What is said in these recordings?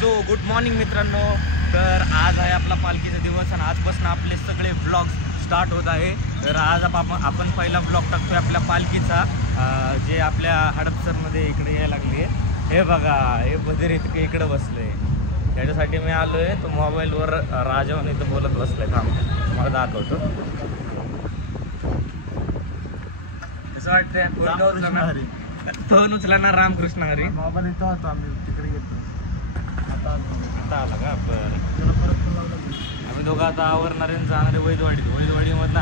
So good morning मित्रांनो. तर आज आहे आपला पालखीचा दिवस आणि आजपासून आपले सगळे ब्लॉग्स स्टार्ट होत आहे. तर आज आपण पहिला ब्लॉग टाकतोय आपल्या पालखीचा, जे आपल्या हडपसरमध्ये इकडे यायला लागली आहे. हे बघा, हे बधीर इकडे बसले. त्याच्यासाठी मी आलो आहे. तो मोबाईलवर राजावानी इथं बोलत बसलाय. थांब मला दाखवतो. कसं वाटतंय? फोन उचला ना. रामकृष्ण हरी. मोबाईल इथं होतो, आम्ही तिकडे गेलो. आता आला का? बरं, आम्ही दोघं आता आवरणार आहे, जाणार आहे वैदवाडीमधनं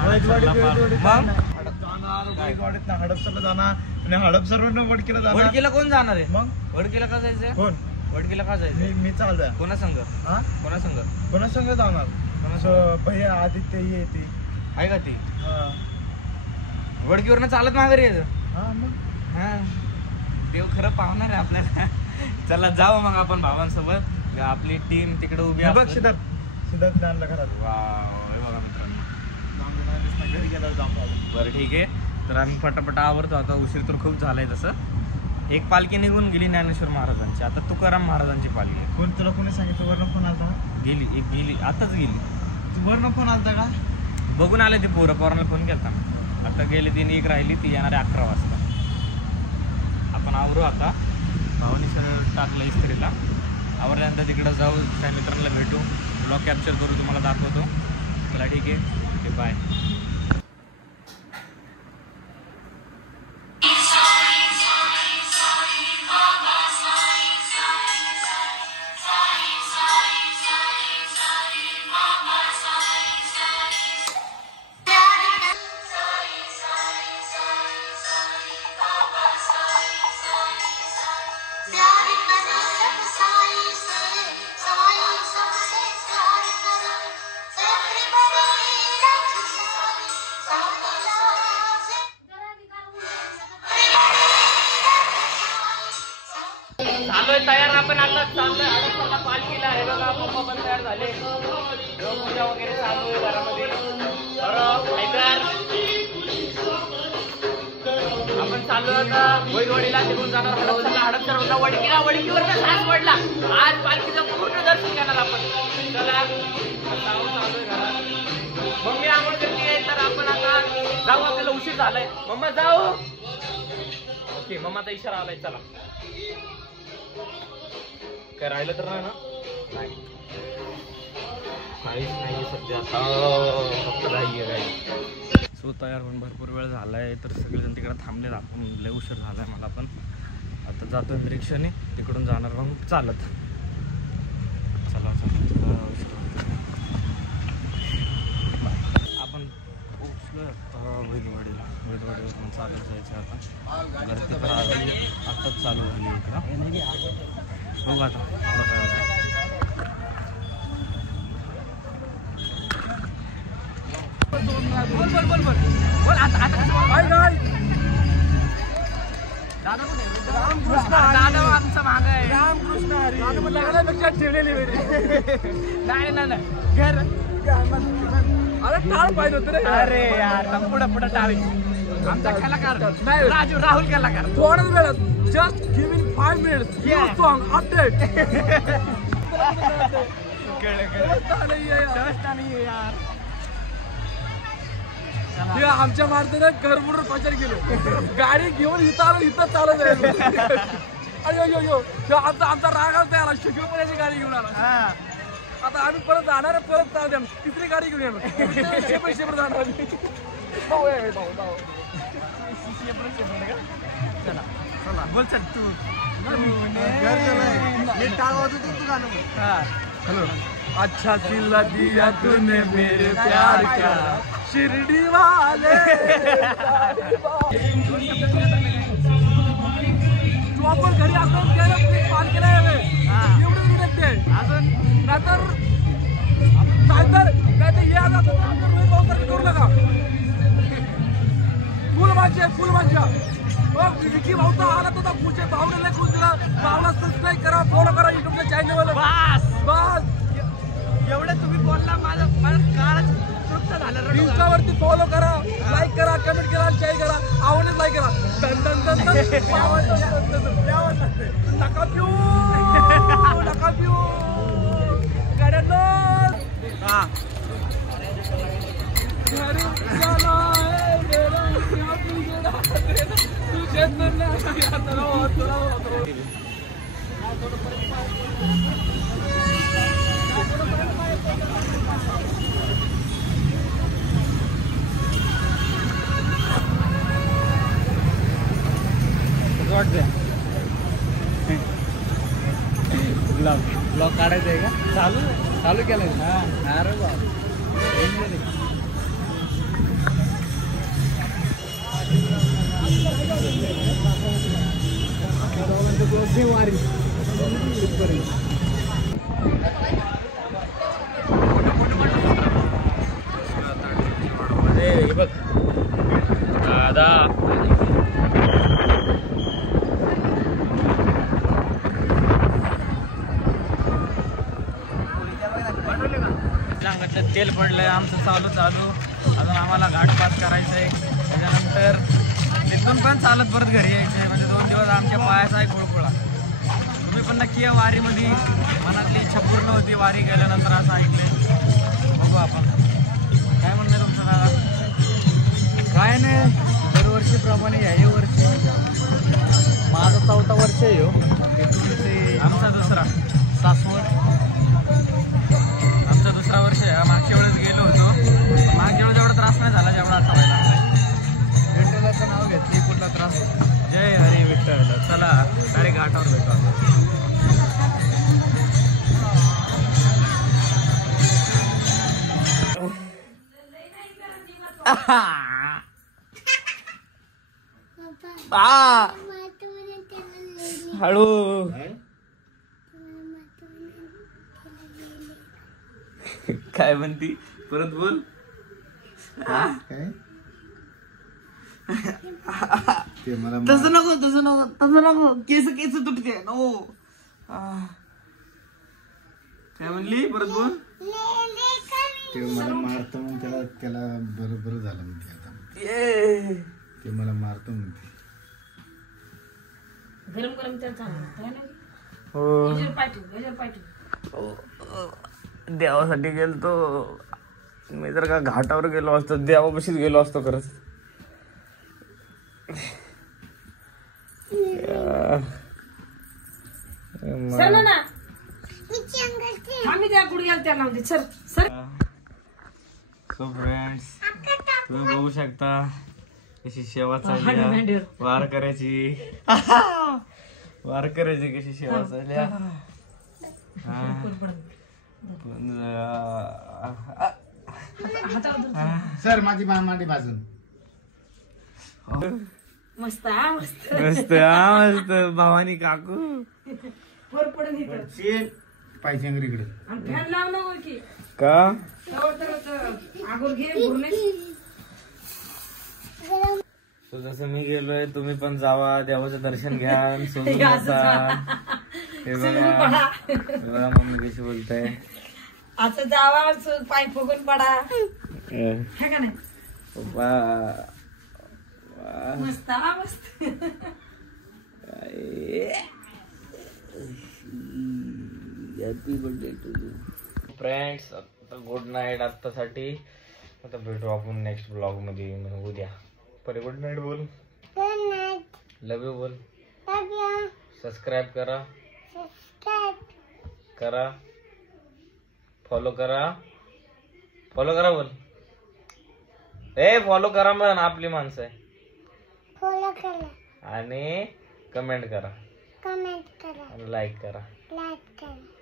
हडपसरला जाणार आणि हडपसरवरून वडकीला जाणार. वडकीला कोण जाणार आहे? मग वडकीला का जायचं? कोण? वडकीला का जायचं? मी चाललोय. कोणा संघ? हा, कोणा संघ? कोणा संघ जाणार? भैया आदित्य येते आहे का ती? वडकीवरनं चालत माघारी यायचं. हा मग हा, देव खरं पाहणार आहे आपल्याला. चला जाऊ मग आपण भावांसोबत. आपली टीम तिकडे उभी आहे. बघ सिद्धार्थ आणला घरात. बघा मित्रांनो, घरी गेला. बरं ठीक आहे. तर आम्ही पटापट आवरतो आता. उशीर तर खूप झालाय. तसं एक पालखी निघून गेली ज्ञानेश्वर महाराजांची. आता तुकाराम महाराजांची पालखी आहे. कोण तुला कोणी सांगितलं? वर्ण फोन आलता? गेली एक गेली, आताच गेली. वर्ण फोन आलता का? बघून आले ते पोराला फोन केला. आता गेले, ती एक राहिली, ती येणारे 11 वाजता. आपण आवरू आता. भावानी सगळं टाकलं इस्त्रीला. आवरल्यानंतर तिकडं जाऊ, त्या मित्रांना भेटू, ब्लॉग कॅप्चर करू, तुम्हाला दाखवतो. चला ठीक आहे, ओके बाय. चालूय तयार. आपण आता चाललोय हडपसरला पालखीला. हे बघा, पप्पा पण तयार झाले. पूजा वगैरे चालू आहे घरामध्ये. आपण चाललोय आता वैदवाडीला. तिकडून जाणार हडपसरला. हडपसरला वडकीवर सासवडला. आज पालखीचं पूर्ण दर्शन घेणार आपण. चला चालूय घरात. मम्मी आंघोळ करते, तर आपण आता जाऊ. आपल्याला उशीर झालाय. मम्मा जाऊ. ओके, मम्माचा इशारा आलाय. चला. काय राहिलं तर नाही ना? काहीच नाही सध्या. फक्त नाही आहे. सो तयार होऊन भरपूर वेळ झालाय. तर सगळेजण तिकडे थांबले. आपण लय उशीर झालाय मला पण. आता जातोय मी रिक्षाने. तिकडून जाणार मग चालत. चला आपण पोहोचलो वैदवाडीवरून चालत जायचं आता. गर्दी तर आताच चालू झाली इकडं. बघू आता थोडं काय होतं. बोल आता दादा आमचा माग आहे. रामकृष्ण हरी लग्नापेक्षा ठेवलेली नाही घर. अरे टाळ पाहिजे होतं रे. अरे यार, पुढं टाळी. आमचा कलाकार नाही, राहुल कलाकार. थोड्याच वेळात just giving 5 minutes new song update. यार आमच्या माणसाने घरबुडून प्रचार केलो. गाडी घेऊन इथं चालत आहे. अयो आमचा राग आला त्याला. शिकवण्याची गाडी घेऊन आला. आता आम्ही परत जाणार. परत चालू. तिसरी गाडी घेऊन येणार. पैसे जाणार. चला बोल. चल तू. हेलो. अच्छा सिला दिया तूने मेरे प्यार का शिरडी वाले. तू आपण घरी असं पार केला एवढं विनंती आहे. अजून नाहीतर हे आता करू नका. फुल माझ्या विकी भाऊचा आला तर पुढच्या भावनेला खुश दिला. भावला सबस्क्राईब करा, फॉलो करा युट्यूबच्या चॅनलवर. बस एवढं तुम्ही बोलला. माझं काळच तृप्त झालं. इंस्टावरती फॉलो करा, लाईक करा, कमेंट करा, शेअर करा. आवडलं लाईक करा. नका पिऊ. वाटतंय? ब्लॉग काढायचं आहे का? चालू केलं. हा अरे बाप. बघ दादा सांगितलं तेल पडलंय आमचं चालू अजून आम्हाला घाट पास करायचं आहे. त्याच्यानंतर तिथून पण चालत परत घरी यायचं म्हणजे 2 दिवस आमच्या पायाचा आहे गोळपोळा. तुम्ही पण नक्की या वारीमध्ये. मनातली इच्छा पूर्ण होती वारी गेल्यानंतर असं ऐकले. बघू आपण काय म्हणणं तुमचं दादा? काय नाही दरवर्षीप्रमाणे याही वर्षी माझं 4था वर्ष आहे हो. आमचा दुसरा सासवड आमचा 2रा वर्ष आहे. मागच्या वेळेस गेलो होतो. मागच्या वेळेस एवढा त्रास नाही झाला जेवढा आता व्हायला. विठ्ठलाचं नाव घेतली कुठला त्रास होतो. जय हरी विठ्ठल. चला डायरेक्ट घाटावर भेटू आपण. हळू काय म्हणती परत बोल. तसं नको केस तुटते नो. काय म्हणली परत बोल. ते मला मारतो म्हणून त्याला बरोबर झालं म्हणते. आता ते मला मारतो म्हणते. गरम तेल चांगलं देवासाठी गेलतो मी. जर का घाटावर गेलो असतो देवापाशीच गेलो असतो खरंच. सो फ्रेंड्स तुम्ही बघू शकता कशी सेवा चालली वारकऱ्याची. कशी सेवा चालली. सर माझी मांडी बाजून मस्त मस्त भावानी काकू पायचेंगरीकडे फॅन लावलं की का आगोल घे. जसं मी गेलोय तुम्ही पण जावा देवाचं दर्शन घ्या. सोडून नका. हे बघा मम्मी कशी बोलताय. असं जावा पाय फुगून पडा हे का नाही. मस्त happy birthday to you friends. आता गुड नाईट आत्तासाठी. आता भेटू आपण नेक्स्ट ब्लॉग मध्ये उद्या. परे गुड नाईट बोल. लव यू बोल. सबस्क्राईब करा फॉलो करा बोल. फॉलो करा म्हण आपली माणसं आहे. फॉलो करा आणि कमेंट करा कमेंट करा आणि लाईक करा. लाईक करा.